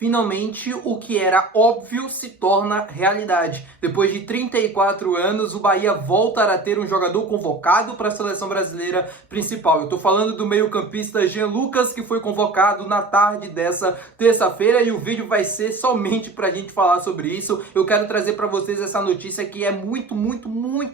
Finalmente, o que era óbvio se torna realidade. Depois de 34 anos, o Bahia volta a ter um jogador convocado para a seleção brasileira principal. Eu estou falando do meio-campista Jean Lucas, que foi convocado na tarde dessa terça-feira, e o vídeo vai ser somente para a gente falar sobre isso. Eu quero trazer para vocês essa notícia que é muito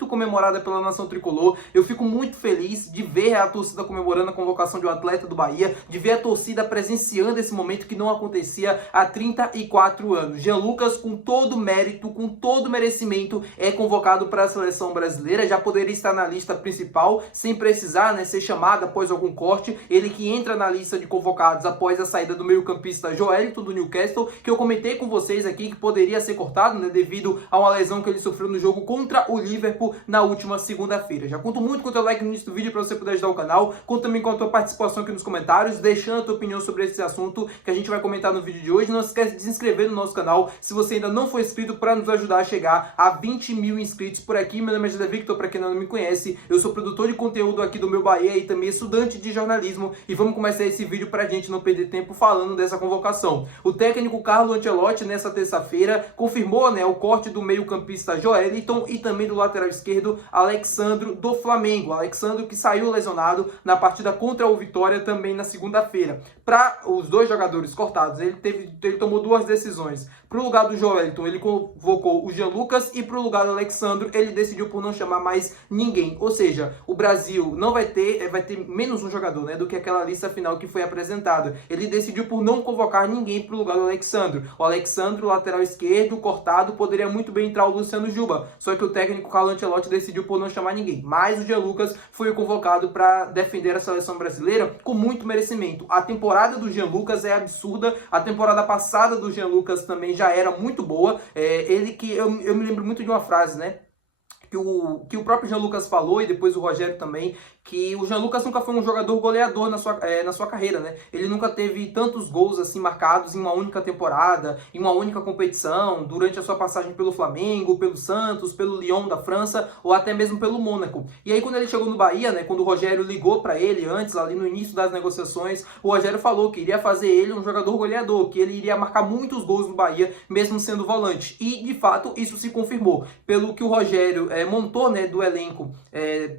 comemorada pela nação tricolor. Eu fico muito feliz de ver a torcida comemorando a convocação de um atleta do Bahia, de ver a torcida presenciando esse momento que não acontecia há 34 anos. Jean Lucas, com todo mérito, com todo merecimento, é convocado para a seleção brasileira. Já poderia estar na lista principal, sem precisar ser chamado após algum corte. Ele que entra na lista de convocados após a saída do meio-campista Joelito do Newcastle, que eu comentei com vocês aqui que poderia ser cortado, devido a uma lesão que ele sofreu no jogo contra o Liverpool na última segunda-feira. Já conto muito com o teu like no início do vídeo para você poder ajudar o canal. Conto também com a tua participação aqui nos comentários, deixando a tua opinião sobre esse assunto que a gente vai comentar no vídeo de hoje. Não esquece de se inscrever no nosso canal se você ainda não for inscrito, para nos ajudar a chegar a 20 mil inscritos por aqui. Meu nome é José Victor, para quem não me conhece, eu sou produtor de conteúdo aqui do Meu Bahia e também estudante de jornalismo, e vamos começar esse vídeo para a gente não perder tempo falando dessa convocação. O técnico Carlo Ancelotti, nessa terça-feira, confirmou o corte do meio-campista Joelinton e também do lateral esquerdo Alexandro do Flamengo. Alexandro que saiu lesionado na partida contra o Vitória também na segunda-feira. Para os dois jogadores cortados, ele tomou duas decisões. Para o lugar do Joelinton, ele convocou o Jean Lucas, e para o lugar do Alexandro, ele decidiu por não chamar mais ninguém. Ou seja, o Brasil não vai ter menos um jogador, do que aquela lista final que foi apresentada. Ele decidiu por não convocar ninguém para o lugar do Alexandro. O Alexandro, lateral esquerdo, cortado, poderia muito bem entrar o Luciano Juba, só que o técnico Carlo Ancelotti decidiu por não chamar ninguém. Mas o Jean Lucas foi convocado para defender a seleção brasileira com muito merecimento. A temporada do Jean Lucas é absurda, a temporada passada do Jean Lucas também já era muito boa. Eu me lembro muito de uma frase, que o próprio Jean Lucas falou, e depois o Rogério também, que o Jean Lucas nunca foi um jogador goleador na sua carreira, Ele nunca teve tantos gols assim marcados em uma única temporada, em uma única competição, durante a sua passagem pelo Flamengo, pelo Santos, pelo Lyon da França, ou até mesmo pelo Mônaco. E aí quando ele chegou no Bahia, quando o Rogério ligou para ele antes, ali no início das negociações, o Rogério falou que iria fazer ele um jogador goleador, que ele iria marcar muitos gols no Bahia, mesmo sendo volante. E de fato isso se confirmou. Pelo que o Rogério montou do elenco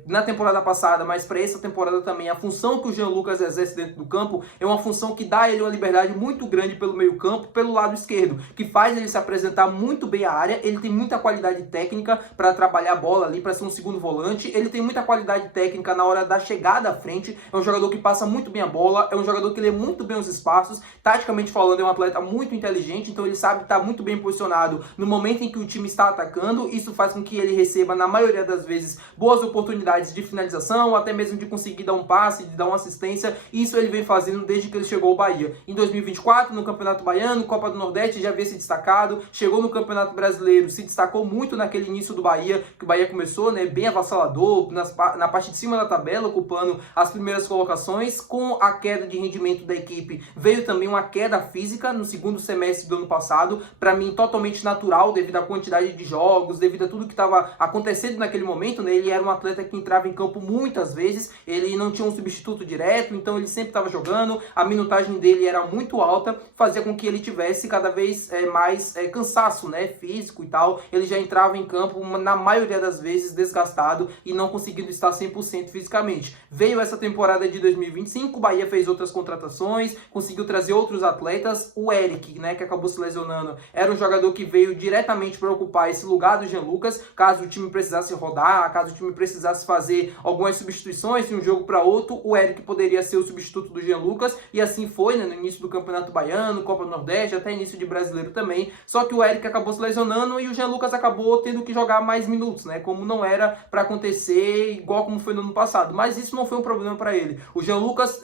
na temporada passada, mas para essa temporada também, a função que o Jean Lucas exerce dentro do campo é uma função que dá a ele uma liberdade muito grande pelo meio campo, pelo lado esquerdo, que faz ele se apresentar muito bem à área. Ele tem muita qualidade técnica para trabalhar a bola ali, para ser um segundo volante. Ele tem muita qualidade técnica na hora da chegada à frente. É um jogador que passa muito bem a bola, é um jogador que lê muito bem os espaços. Taticamente falando, é um atleta muito inteligente, então ele sabe estar muito bem posicionado no momento em que o time está atacando. Isso faz com que ele receba, na maioria das vezes, boas oportunidades de finalização, até mesmo de conseguir dar um passe, de dar uma assistência. Isso ele vem fazendo desde que ele chegou ao Bahia. Em 2024, no Campeonato Baiano, Copa do Nordeste, já havia se destacado. Chegou no Campeonato Brasileiro, se destacou muito naquele início do Bahia, que o Bahia começou bem avassalador, na parte de cima da tabela, ocupando as primeiras colocações. Com a queda de rendimento da equipe, veio também uma queda física no segundo semestre do ano passado, para mim totalmente natural, devido à quantidade de jogos, devido a tudo que estava acontecendo naquele momento. Ele era um atleta que entrava em campo muitas vezes, ele não tinha um substituto direto, então ele sempre estava jogando, a minutagem dele era muito alta, fazia com que ele tivesse cada vez mais cansaço físico e tal. Ele já entrava em campo, na maioria das vezes, desgastado e não conseguindo estar 100% fisicamente. Veio essa temporada de 2025, o Bahia fez outras contratações, conseguiu trazer outros atletas. O Eric, que acabou se lesionando, era um jogador que veio diretamente para ocupar esse lugar do Jean Lucas, caso o time precisasse rodar, caso o time precisasse fazer algumas substituições de um jogo para outro, o Eric poderia ser o substituto do Jean Lucas, e assim foi, no início do Campeonato Baiano, Copa do Nordeste, até início de Brasileiro também. Só que o Eric acabou se lesionando e o Jean Lucas acabou tendo que jogar mais minutos, como não era para acontecer igual como foi no ano passado. Mas isso não foi um problema para ele. O Jean Lucas,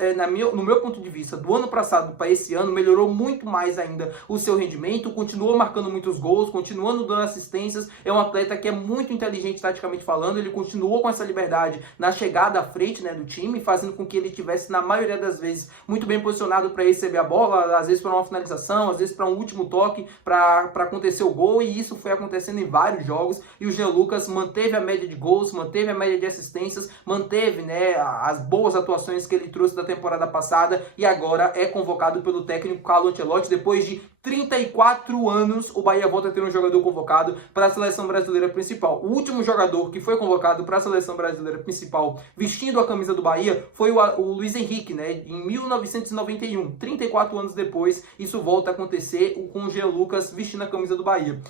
no meu ponto de vista, do ano passado para esse ano, melhorou muito mais ainda o seu rendimento, continuou marcando muitos gols, continuando dando assistências. É um atleta que é muito inteligente taticamente falando, ele continuou com essa liberdade na chegada chegada à frente, né, do time, fazendo com que ele estivesse, na maioria das vezes, muito bem posicionado para receber a bola, às vezes para uma finalização, às vezes para um último toque, para acontecer o gol, e isso foi acontecendo em vários jogos, e o Jean Lucas manteve a média de gols, manteve a média de assistências, manteve, né, as boas atuações que ele trouxe da temporada passada, e agora é convocado pelo técnico Carlo Ancelotti. Depois de 34 anos, o Bahia volta a ter um jogador convocado para a seleção brasileira principal. O último jogador que foi convocado para a seleção brasileira principal vestindo a camisa do Bahia foi o Luiz Henrique, né, em 1991. 34 anos depois, isso volta a acontecer com o Jean Lucas vestindo a camisa do Bahia.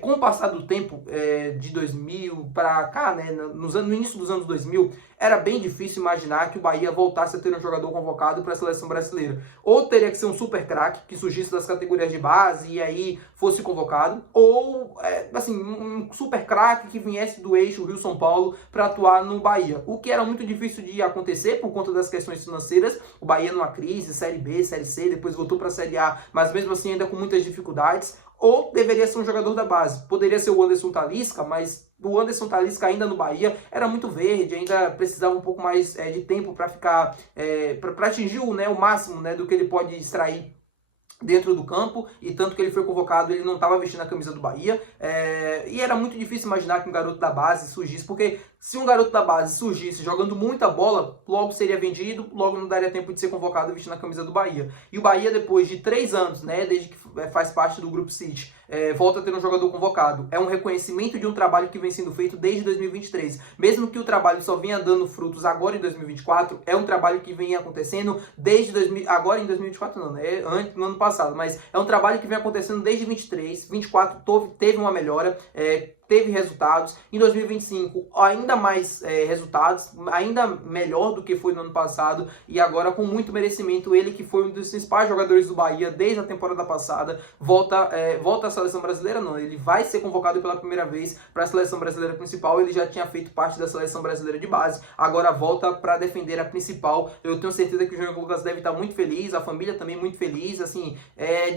Com o passar do tempo, de 2000 para cá, né, no início dos anos 2000, era bem difícil imaginar que o Bahia voltasse a ter um jogador convocado para a seleção brasileira. Ou teria que ser um super craque, que surgisse das categorias de base e aí fosse convocado, ou assim, um super craque que viesse do eixo Rio-São Paulo para atuar no Bahia. O que era muito difícil de acontecer por conta das questões financeiras. O Bahia numa crise, Série B, Série C, depois voltou para a Série A, mas mesmo assim ainda com muitas dificuldades. Ou deveria ser um jogador da base. Poderia ser o Anderson Talisca, mas o Anderson Talisca ainda no Bahia era muito verde, ainda precisava um pouco mais de tempo para ficar, para atingir o máximo, né, do que ele pode extrair dentro do campo, e tanto que ele foi convocado, ele não estava vestindo a camisa do Bahia, e era muito difícil imaginar que um garoto da base surgisse, porque se um garoto da base surgisse jogando muita bola, logo seria vendido, logo não daria tempo de ser convocado vestindo a camisa do Bahia. E o Bahia, depois de 3 anos, né, desde que faz parte do Grupo City, volta a ter um jogador convocado. É um reconhecimento de um trabalho que vem sendo feito desde 2023. Mesmo que o trabalho só venha dando frutos agora em 2024, é um trabalho que vem acontecendo desde agora em 2024 não, né? Antes, no ano passado, mas é um trabalho que vem acontecendo desde 23, 24 teve uma melhora, teve resultados. Em 2025, ainda mais resultados, ainda melhor do que foi no ano passado, e agora com muito merecimento, ele que foi um dos principais jogadores do Bahia desde a temporada passada, volta à seleção brasileira. Não, ele vai ser convocado pela primeira vez para a seleção brasileira principal. Ele já tinha feito parte da seleção brasileira de base, agora volta para defender a principal. Eu tenho certeza que o Jean Lucas deve estar muito feliz, a família também muito feliz, assim,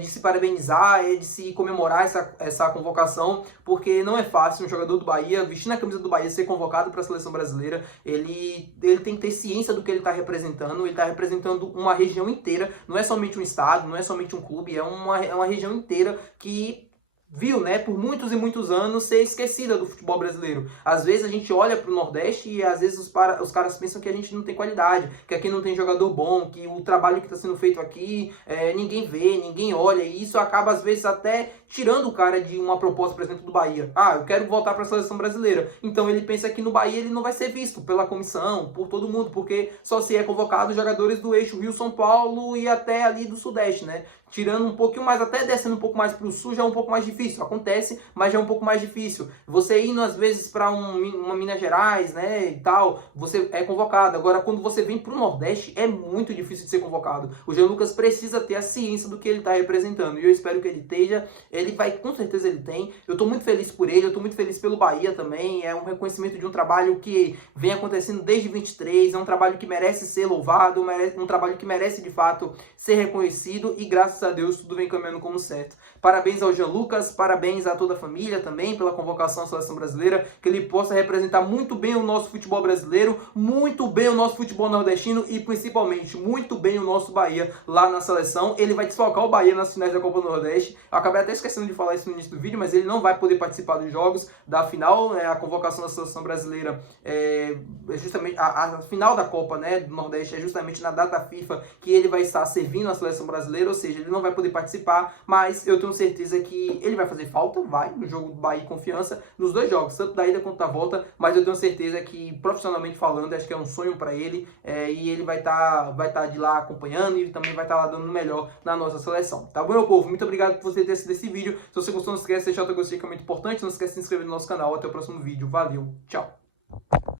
de se parabenizar, de se comemorar essa convocação, porque não é fácil um jogador do Bahia, vestindo a camisa do Bahia, ser convocado para a seleção brasileira. Ele tem que ter ciência do que ele está representando. Ele está representando uma região inteira, não é somente um estado, não é somente um clube, é uma região inteira que viu, né, por muitos e muitos anos ser esquecida do futebol brasileiro. Às vezes a gente olha para o Nordeste e às vezes os caras pensam que a gente não tem qualidade, que aqui não tem jogador bom, que o trabalho que está sendo feito aqui ninguém vê, ninguém olha, e isso acaba às vezes até tirando o cara de uma proposta, por exemplo, do Bahia. Eu quero voltar para a seleção brasileira. Então ele pensa que no Bahia ele não vai ser visto pela comissão, por todo mundo, porque só se é convocado jogadores do eixo Rio-São Paulo e até ali do Sudeste, né? Tirando um pouquinho mais, até descendo um pouco mais para o Sul já é um pouco mais difícil. Acontece, mas já é um pouco mais difícil. Você indo às vezes para uma Minas Gerais, né, e tal, você é convocado. Agora, quando você vem para o Nordeste, é muito difícil de ser convocado. O Jean Lucas precisa ter a ciência do que ele está representando, e eu espero que ele esteja. Ele vai, com certeza ele tem. Eu estou muito feliz por ele, eu estou muito feliz pelo Bahia também. É um reconhecimento de um trabalho que vem acontecendo desde 23, é um trabalho que merece ser louvado, um trabalho que merece de fato ser reconhecido, e graças a Deus tudo vem caminhando como certo. Parabéns ao Jean Lucas, parabéns a toda a família também pela convocação à seleção brasileira, que ele possa representar muito bem o nosso futebol brasileiro, muito bem o nosso futebol nordestino e principalmente muito bem o nosso Bahia lá na seleção. Ele vai desfalcar o Bahia nas finais da Copa do Nordeste. Eu acabei até esquecendo de falar isso no início do vídeo, mas ele não vai poder participar dos jogos da final, né? A convocação da seleção brasileira é justamente a final da Copa, né, do Nordeste é justamente na data FIFA que ele vai estar servindo a seleção brasileira, ou seja, ele não vai poder participar, mas eu tenho certeza que ele vai fazer falta, vai, no jogo do Bahia e Confiança, nos dois jogos, tanto da ida quanto da volta, mas eu tenho certeza que, profissionalmente falando, acho que é um sonho para ele, e ele vai tá de lá acompanhando, e ele também vai estar lá dando o melhor na nossa seleção. Tá bom, meu povo? Muito obrigado por você ter assistido esse vídeo. Se você gostou, não se esquece de deixar o teu gostei, que é muito importante, não se esquece de se inscrever no nosso canal. Até o próximo vídeo. Valeu, tchau!